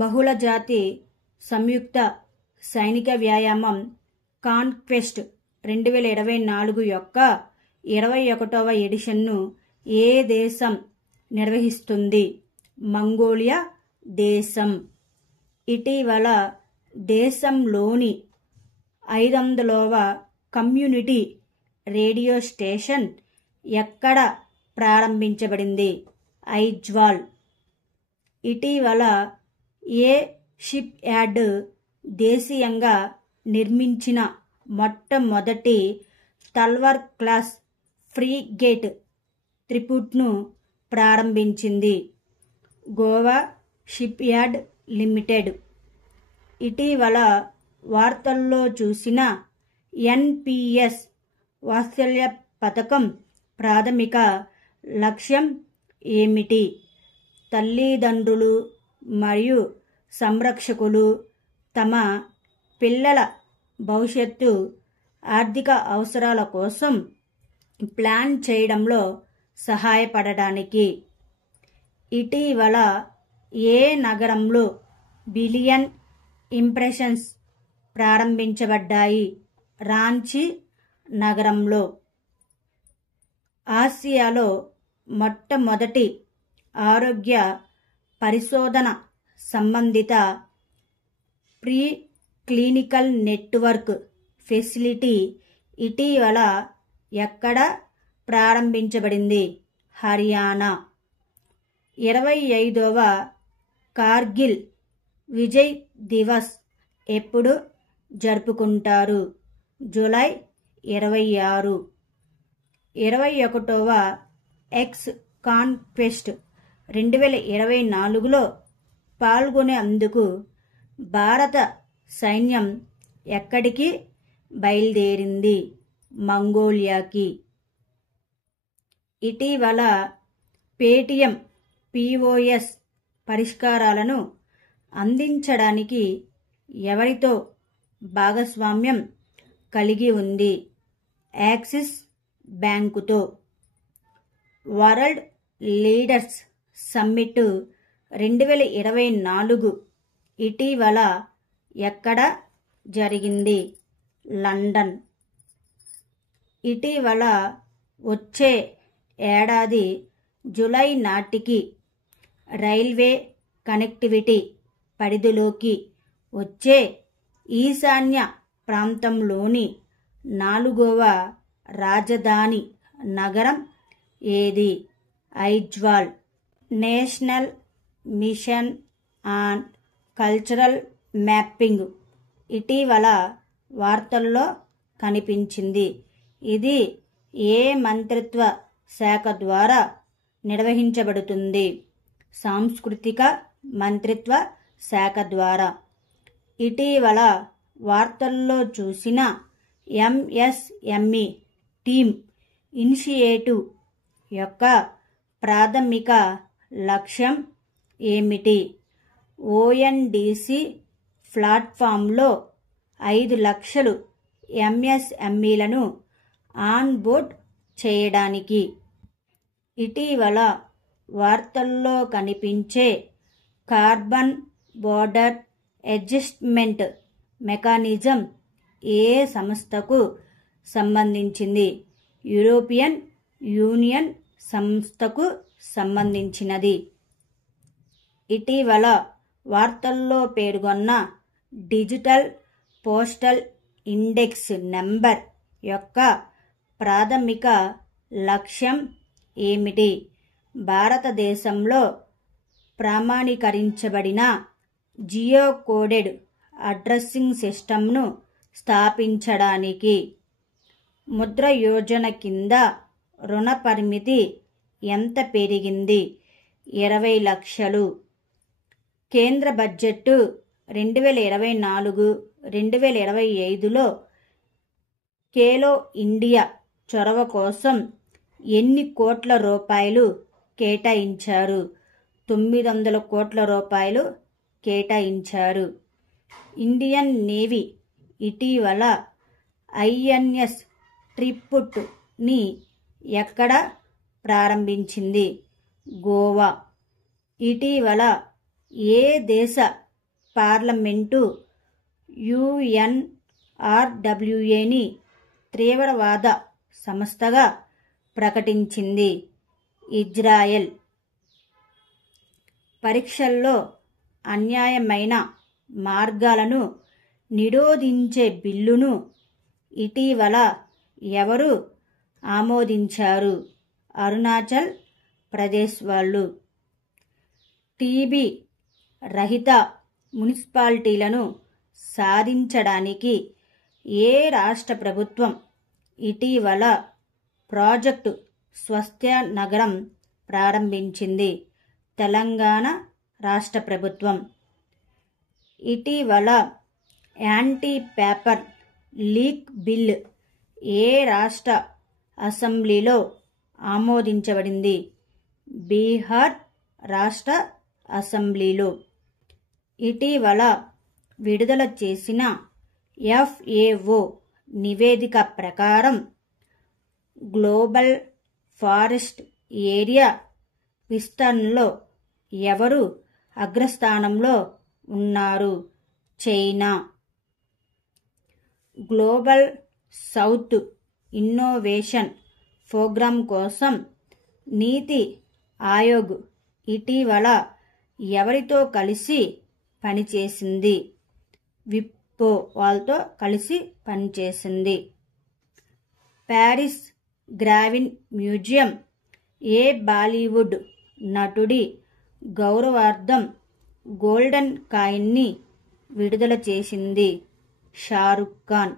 బహుళజాతి సంయుక్త సైనిక వ్యాయామం కాన్క్వెస్ట్ 2024 యొక్క 21వ ఎడిషన్ను ఏ దేశం నిర్వహిస్తుంది? మంగోలియా దేశం. ఇటీవల దేశంలోని 500వ కమ్యూనిటీ రేడియో స్టేషన్ ఎక్కడ ప్రారంభించబడింది? ఐజ్వాల్. ఇటీవల ఏ షిప్ యార్డ్ దేశీయంగా నిర్మించిన మొట్టమొదటి తల్వార్ క్లాస్ ఫ్రీగేట్ త్రిపుట్ను ప్రారంభించింది? Goa ship yard limited. ఇటీవల వార్తల్లో చూసిన ఎన్పిఎస్ వాత్సల్య పథకం ప్రాథమిక లక్ష్యం ఏమిటి? తల్లిదండ్రులు మరియు సంరక్షకులు తమ పిల్లల భవిష్యత్తు ఆర్థిక అవసరాల కోసం ప్లాన్ చేయడంలో సహాయపడడానికి. ఇటీవల ఏ నగరంలో బిలియన్ ఇంప్రెషన్స్ ప్రారంభించబడ్డాయి? రాంచీ నగరంలో. ఆసియాలో మొట్టమొదటి ఆరోగ్య పరిశోధన సంబంధిత ప్రీ క్లినికల్ నెట్వర్క్ ఫెసిలిటీ ఇటీవల ఎక్కడ ప్రారంభించబడింది? హర్యానా. 25వ కార్గిల్ విజయ్ దివస్ ఎప్పుడు జరుపుకుంటారు? జూలై 26. 21వ ఎక్స్ కాన్క్వెస్ట్ 2024లో పాల్గొనేందుకు భారత సైన్యం ఎక్కడికి బయలుదేరింది? మంగోలియాకి. ఇటీవల పేటీఎం పిఓఎస్ పరిష్కారాలను అందించడానికి ఎవరితో భాగస్వామ్యం కలిగి ఉంది? యాక్సిస్ బ్యాంకుతో. వరల్డ్ లీడర్స్ సమ్మిట్ 2024 ఇటీవల ఎక్కడ జరిగింది? లండన్. ఇటీవల వచ్చే ఏడాది జూలై నాటికి రైల్వే కనెక్టివిటీ పరిధిలోకి వచ్చే ఈశాన్య ప్రాంతంలోని 4వ రాజధాని నగరం ఏది? Aizawl. National mission on cultural mapping ఇటీవల వార్తల్లో కనిపించింది. ఇది ఏ మంత్రిత్వ శాఖ ద్వారా నిర్వహించబడుతుంది? సాంస్కృతిక మంత్రిత్వ శాఖ ద్వారా. ఇటీవల వార్తల్లో చూసిన ఎంఎస్ఎంఈ టీమ్ ఇనిషియేటివ్ యొక్క ప్రాథమిక లక్ష్యం ఏమిటి? ఓఎన్డీసీ ప్లాట్ఫామ్లో 5 లక్షలు ఎంఎస్ఎంఈలను ఆన్బోర్డ్ చేయడానికి. ఇటీవల వార్తల్లో కనిపించే కార్బన్ బోర్డర్ అడ్జస్ట్మెంట్ మెకానిజం ఏ సంస్థకు సంబంధించింది? యూరోపియన్ యూనియన్ సంస్థకు సంబంధించినది. ఇటీవల వార్తల్లో పేర్కొన్న డిజిటల్ పోస్టల్ ఇండెక్స్ నెంబర్ యొక్క ప్రాథమిక లక్ష్యం ఏమిటి? భారతదేశంలో ప్రామాణీకరించబడిన జియో కోడెడ్ అడ్రస్సింగ్ సిస్టమ్ను స్థాపించడానికి. ముద్ర యోజన కింద రుణ పరిమితి ఎంత పెరిగింది? 20 లక్షలు. కేంద్ర బడ్జెట్ 2024-2025లో ఖేలో ఇండియా చొరవ కోసం ఎన్ని కోట్ల రూపాయలు కేటాయించారు? 900 కోట్ల రూపాయలు కేటాయించారు. ఇండియన్ నేవీ ఇటీవల ఐఎన్ఎస్ ట్రిపుట్ని ఎక్కడ ప్రారంభించింది? గోవా. ఇటీవల ఏ దేశ పార్లమెంటు యుఎన్ఆర్డబ్ల్యూఏని తీవ్రవాద సంస్థగా ప్రకటించింది? ఇజ్రాయెల్. పరీక్షల్లో అన్యాయమైన మార్గాలను నిరోధించే బిల్లును ఇటీవల ఎవరు ఆమోదించారు? అరుణాచల్ ప్రదేశ్ వాళ్ళు. టీబీ రహిత మున్సిపాలిటీలను సాధించడానికి ఏ రాష్ట్ర ప్రభుత్వం ఇటీవల ప్రాజెక్టు స్వస్థ నగరం ప్రారంభించింది? తెలంగాణ రాష్ట్ర ప్రభుత్వం. ఇటీవల యాంటీ పేపర్ లీక్ బిల్ ఏ రాష్ట్ర అసెంబ్లీలో ఆమోదించబడింది? బీహార్ రాష్ట్ర అసెంబ్లీలో. ఇటీవల విడుదల చేసిన FAO నివేదిక ప్రకారం గ్లోబల్ ఫారెస్ట్ ఏరియా విస్తరణలో ఎవరు అగ్రస్థానంలో ఉన్నారు? China. Global south innovation program కోసం నీతి ఆయోగ్ ఇటీవల ఎవరితో కలిసి పనిచేసింది? విప్రో వాళ్ళతో కలిసి పనిచేసింది. ప్యారిస్ గ్రావిన్ మ్యూజియం ఏ బాలీవుడ్ నటుడి గౌరవార్థం గోల్డెన్ కాయిన్ని విడుదల చేసింది? షారుఖ్ ఖాన్.